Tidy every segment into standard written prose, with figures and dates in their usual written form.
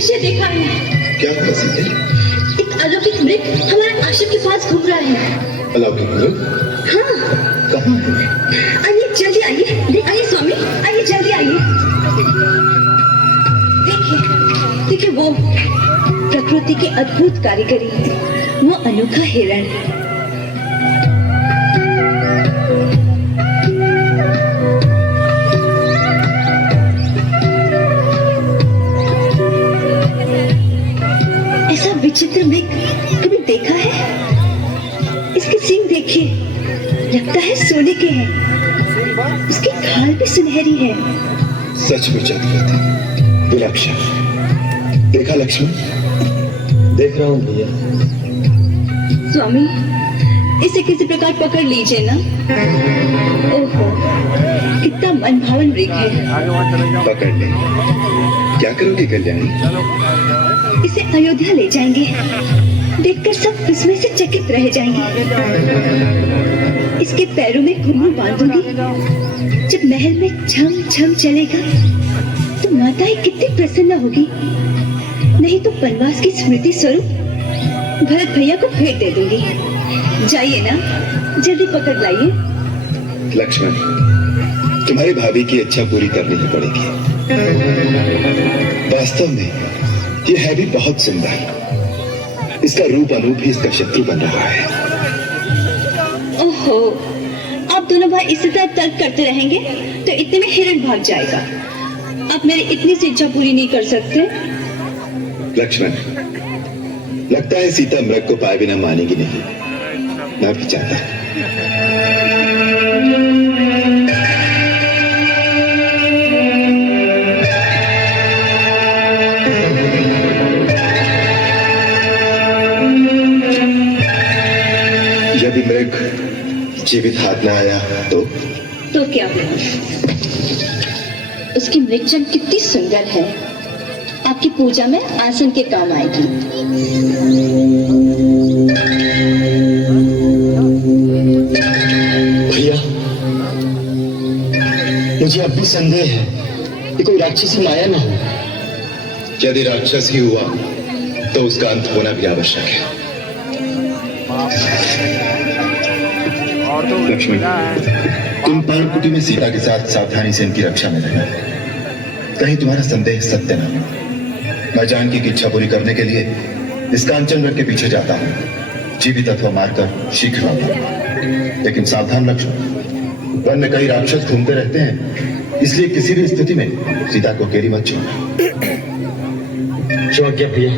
दृश्य देखा है। क्या हुआ सीते? एक अलौकिक मृग हमारे आश्रम के पास घूम रहा है। अलौकिक मृग? हाँ। कहाँ है? आइए जल्दी आइए, आइए स्वामी, आइए जल्दी आइए। देखिए देखिए, वो प्रकृति की अद्भुत कारीगरी, वो अनोखा हिरण। ऐसा विचित्र मृग कभी देखा है? इसके सींग देखिए, लगता है सोने के हैं। उसकी खाल भी सुनहरी है। सचमुच अद्भुत, विलक्षण। देखा लक्ष्मण? देख रहा हूँ भैया। स्वामी, इसे किसी प्रकार पकड़ लीजिए ना। ओहो, कितना मनभावन मृग है। पकड़ ले। क्या करोगे कल्याणी? इसे अयोध्या ले जाएंगे। देखकर सब विस्मय से चकित रह जाएंगे। इसके पैरों में घुंघरू बांधूंगी। जब महल में झम झम चलेगा तो माताएं कितनी प्रसन्न होगी। नहीं तो वनवास की स्मृति स्वरूप भरत भैया को भेंट दे दूंगी। जाइए ना, जल्दी पकड़ लाइए। लक्ष्मण, तुम्हारी भाभी की इच्छा पूरी करनी ही पड़ेगी। वास्तव में ये है भी बहुत सुंदर। इसका रूप अनूप ही इसका शत्रु बन रहा है। ओहो, आप दोनों भाई इसी तरह तर्क करते रहेंगे तो इतने में हिरण भाग जाएगा। आप मेरी इतनी सी इच्छा पूरी नहीं कर सकते। लक्ष्मण, लगता है सीता मृग को पाए बिना मानेगी नहीं। मैं भी चाहता हूं। यदि मृग जीवित हाथ न आया तो क्या हुआ? उसकी मृगचम कितनी सुंदर है। आपकी पूजा में आसन के काम आएगी। भैया, मुझे अब भी संदेह है कि कोई राक्षसी माया न हो। यदि राक्षस ही हुआ तो उसका अंत होना भी आवश्यक है। लक्ष्मण, तुम पर्णकुटी में सीता के साथ सावधानी से इनकी रक्षा में रहना। कहीं तुम्हारा संदेह सत्य न हो। मैं जानकी की इच्छा पूरी करने के लिए इस कांचन मृग के पीछे जाता हूँ। जीवित अथवा मारकर शीघ्र आता। लेकिन सावधान लक्ष्मण, वन में कई राक्षस घूमते रहते हैं, इसलिए किसी भी स्थिति में सीता को अकेली मत छोड़ना। जो आज्ञा भैया।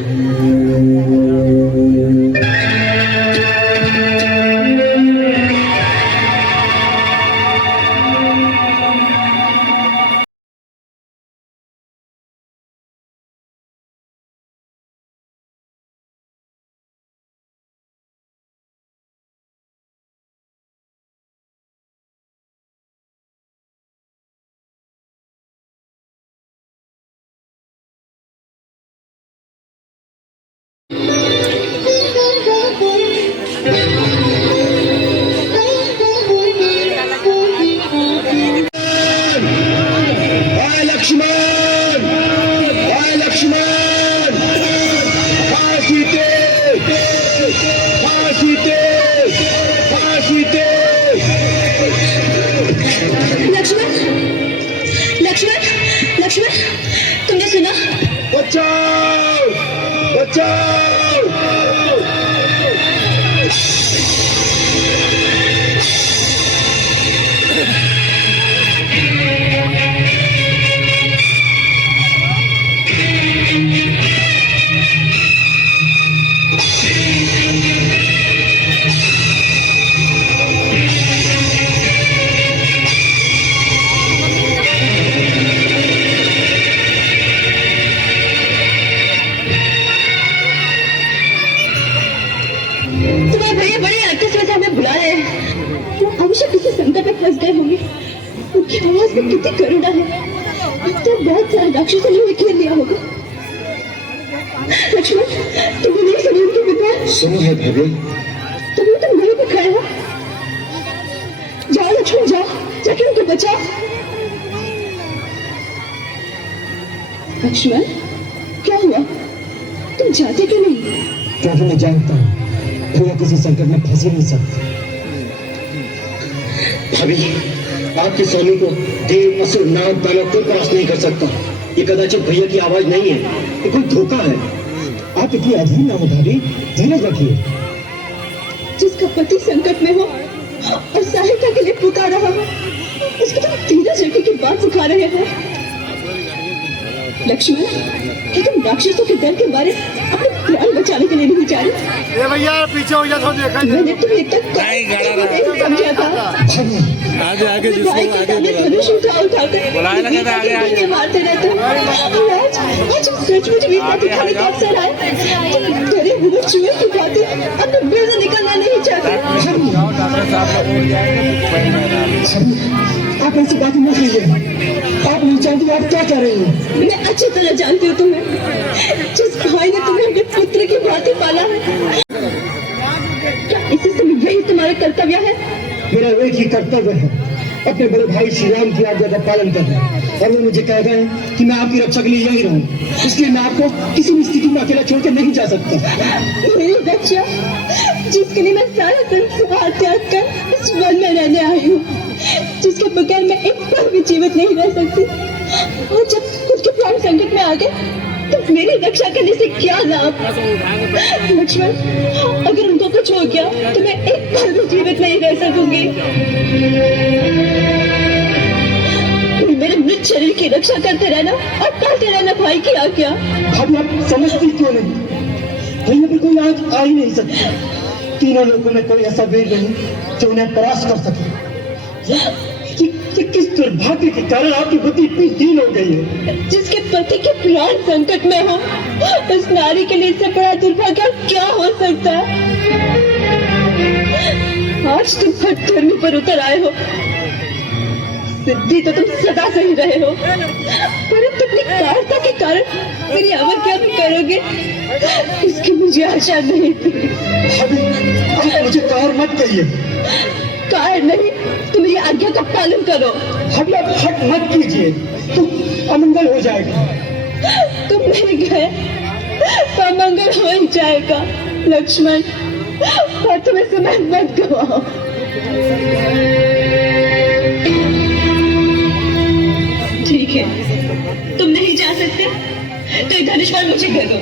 लक्ष्मण, तुमने सुना? बचाओ! बचाओ! फंस गए होंगे। उनकी आवाज में कितनी करुणा है। अब तो बहुत सारे राक्षसों ने घेर लिया होगा। लक्ष्मण, तुम्हें नहीं सुनी उनकी विपद? सुनो है भव्य। तुम वहीं पे खड़े हो। जाओ लक्ष्मण, जाओ, जाके उनको बचाओ। लक्ष्मण, क्या हुआ? जाते क्यों नहीं? क्योंकि मैं जानता हूँ भैया किसी संकट में फंस ही नहीं सकते। भाभी, आपके स्वामी को देव, असुर, नाग, दानव कोई परास्त नहीं कर सकता। ये कदाचित भैया की आवाज नहीं है, ये कोई धोखा है। आप इतनी अधीर ना हो भाभी, धीरज रखिए। जिसका पति संकट में हो और सहायता के लिए पुकार रहा हो, उसको तुम धीरज रखने की बात सिखा रहे हो। लक्ष्मण, क्या तुम राक्षसों के डर के मारे अपने प्राण बचाने के लिए नहीं जा रहे? ये भैया पीछे हो जा तो देखा मैंने तुम्हें तक नहीं समझा था। आगे आगे जिसको आगे धनुष बुलाया लगा था, आगे आगे मारते रहते हो। आज सचमुच वीर का दिखाने का अवसर आए। तुम डरे हुए चूहे की भांति अपने मुंह से निकलना नहीं चाहते। आप ऐसी बात मत कीजिए। आप नहीं जानती आप क्या कह रही हैं। मैं अच्छी तरह जानती हूँ तुम्हें। जिस भाई ने तुम्हें अपने पुत्र की भांति पाला है, क्या इसी समय यही तुम्हारा कर्तव्य है? मेरा एक ही कर्तव्य है, अपने बड़े भाई श्री राम की आज्ञा का पालन करना। और वो मुझे कह गए कि मैं आपकी रक्षा के लिए यही रहूं, इसलिए मैं आपको किसी भी स्थिति में अकेला छोड़कर नहीं जा सकता। मेरी रक्षा, जिसके लिए मैं सारा संसार त्याग कर इस वन में रहने आई हूँ, जिसके बगैर मैं एक पल भी जीवित नहीं रह सकती। और जब खुद के प्राण संकट में आ गए तो मेरी रक्षा करने से क्या लाभ? लक्ष्मण, अगर उनको कुछ हो गया तो मैं एक पल भी जीवित नहीं रह सकूंगी। मेरे मृत शरीर की रक्षा करते रहना और पालते रहना भाई की आज्ञा। भाभी, आप समझती क्यों नहीं? भैया पर कोई आज आ ही नहीं सकता। तीनों लोगों में कोई ऐसा वीर नहीं जो उन्हें परास्त कर सके। ये किस दुर्भाग्य के कारण आपकी बुद्धि इतनी दीन हो गई है। जिसके पति के प्राण संकट में हो, उस नारी के लिए इससे बड़ा दुर्भाग्य क्या हो सकता है? आज तुम हठधर्मी पर उतर आए हो। सिद्धि तो तुम सदा सही रहे हो, परंतु अपनी कायरता के कारण मेरी अवज्ञा भी करोगे, इसकी मुझे आशा नहीं थी। आप मुझे कायर मत कहिए। कायर नहीं, तुम मेरी आज्ञा का पालन करो। अभी आप हट मत कीजिए, तो अमंगल हो जाएगा। तुम नहीं गए तो अमंगल हो ही जाएगा लक्ष्मण, और तुम्हें समय मत गवाओ। ठीक है, तुम नहीं जा सकते तो ये धनुष्मान मुझे दे दो।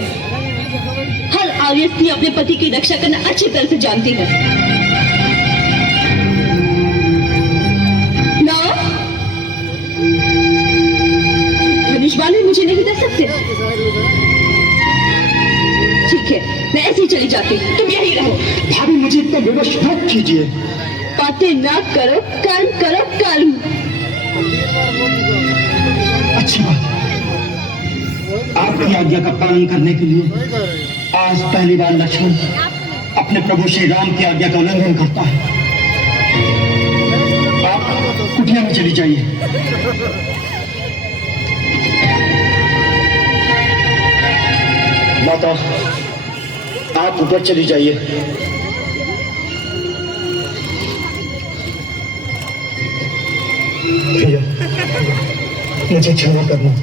हर आर्य स्त्री अपने पति की रक्षा करना अच्छी तरह से जानती है। ना, धनुष्मान भी मुझे नहीं दे सकते। ठीक है, मैं ऐसे ही चली जाती हूँ, तुम यही रहो। भाभी, मुझे इतना विवश मत कीजिए। बातें ना करो, कर्म करो कर्म। अच्छी बात, आपकी आज्ञा का पालन करने के लिए आज पहली बार लक्ष्मण अपने प्रभु श्री राम की आज्ञा का उल्लंघन करता है। आप कुटिया में चली जाइए। माता, आप ऊपर चली जाइए। भैया, मुझे क्षमा करना।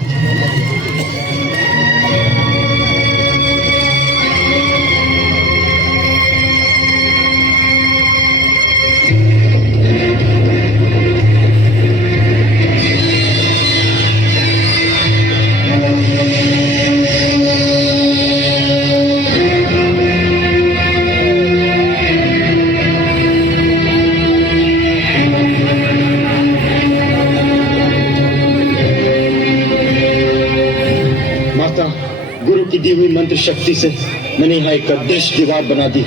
गुरु की दी हुई मंत्र शक्ति से मैंने यहाँ एक अदृश्य दीवार बना दी।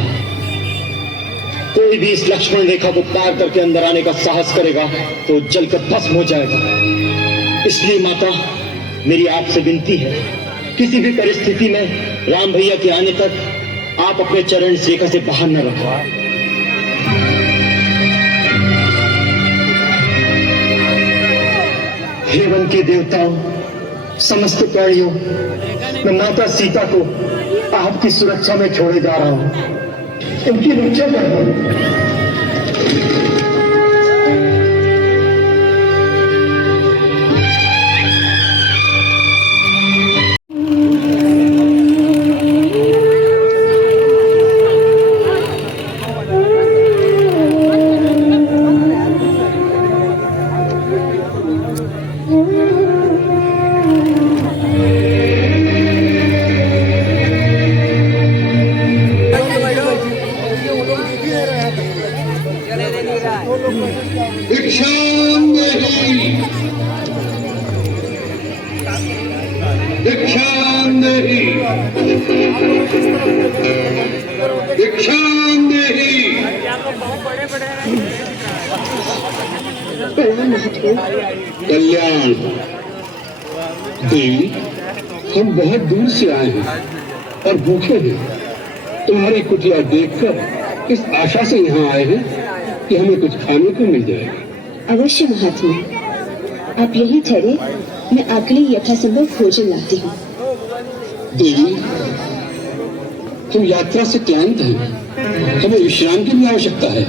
कोई भी इस लक्ष्मण रेखा को पार करके अंदर आने का साहस करेगा तो जलकर भस्म हो जाएगा। इसलिए माता, मेरी आपसे विनती है, किसी भी परिस्थिति में राम भैया के आने तक आप अपने चरण इस रेखा से बाहर न रखो। हे वन के देवताओं, समस्त प्राणियों, मैं माता सीता को आपकी सुरक्षा में छोड़े जा रहा हूं। उनकी रक्षा कर रहा हूं। भिक्षाम देहि। कल्याण देवी, हम बहुत दूर से आए हैं और भूखे हैं। तुम्हारी कुटिया देखकर इस आशा से यहाँ आए हैं कि हमें कुछ खाने को मिल जाएगा। अवश्य महात्मा, आप यहीं ठहरे, मैं आपके लिए यथासंभव भोजन लाती हूँ। देवी, हम यात्रा से क्लांत हैं, हमें विश्राम की भी आवश्यकता है।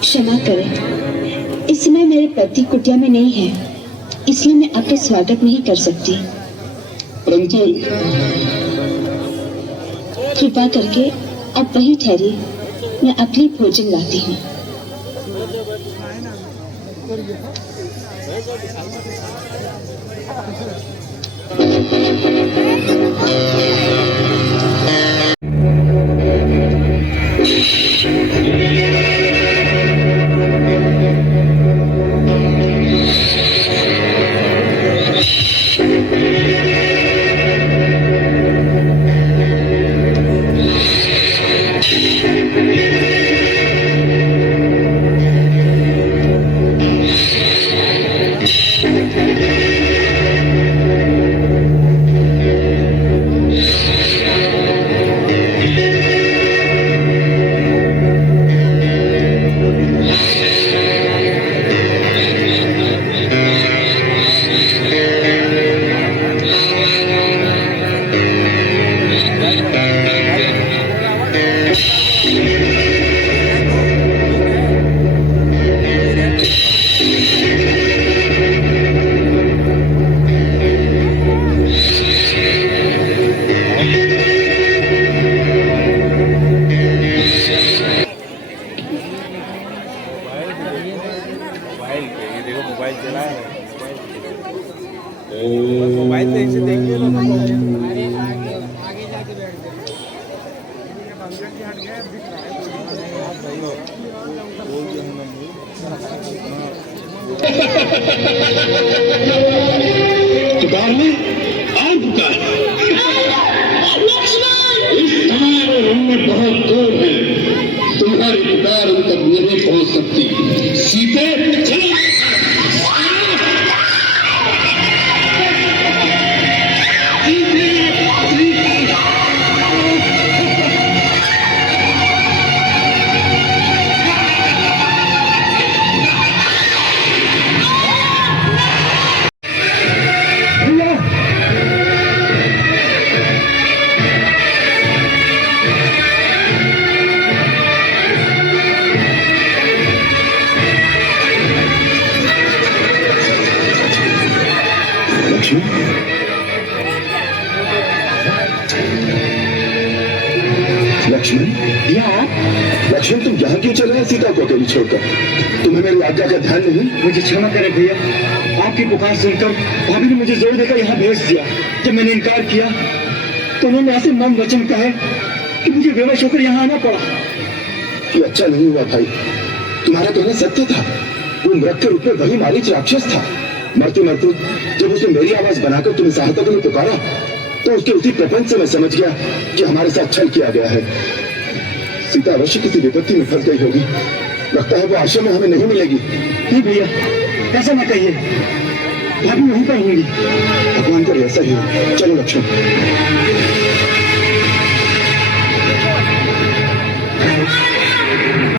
क्षमा करें, इस समय मेरे पति कुटिया में नहीं है, इसलिए मैं आपका स्वागत नहीं कर सकती। परंतु कृपा करके आप वहीं ठहरिए, मैं आपके लिए भोजन लाती हूँ। मोबाइल पे इसे देखिए ना। पुकार में और पुकार। इस समय हम बहुत दूर है, तुम्हारी पुकार उन तक नहीं पहुंच सकती। सीते चलो। लक्ष्मण, लक्ष्मण, तुम यहाँ क्यों चल रहे हैं सीता को अकेली छोड़कर? तुम्हें मेरी आज्ञा का ध्यान नहीं? मुझे क्षमा करें भैया, आपकी पुकार सुनकर भाभी ने मुझे जोर देकर यहाँ भेज दिया। जब मैंने इनकार किया तो उन्होंने ऐसे मन वचन कहे कि मुझे बेवश होकर यहाँ आना पड़ा। ये अच्छा नहीं हुआ भाई, तुम्हारा कहना सत्य था। वो मृत के रूप में वही मारीच राक्षस था। मरते मरते जब उसने मेरी आवाज बनाकर तुम्हें सहायता के लिए पुकारा तो उसके उसी प्रपंच से मैं समझ गया कि हमारे साथ छल किया गया है। सीता अवश्य किसी विपत्ति में फंस गई होगी। लगता है वो आश्रम में हमें नहीं मिलेगी। नहीं भैया, ऐसा न कहिए, भाभी वहीं पर होंगी। भगवान करे ऐसा ही हो। चलो लक्ष्मण।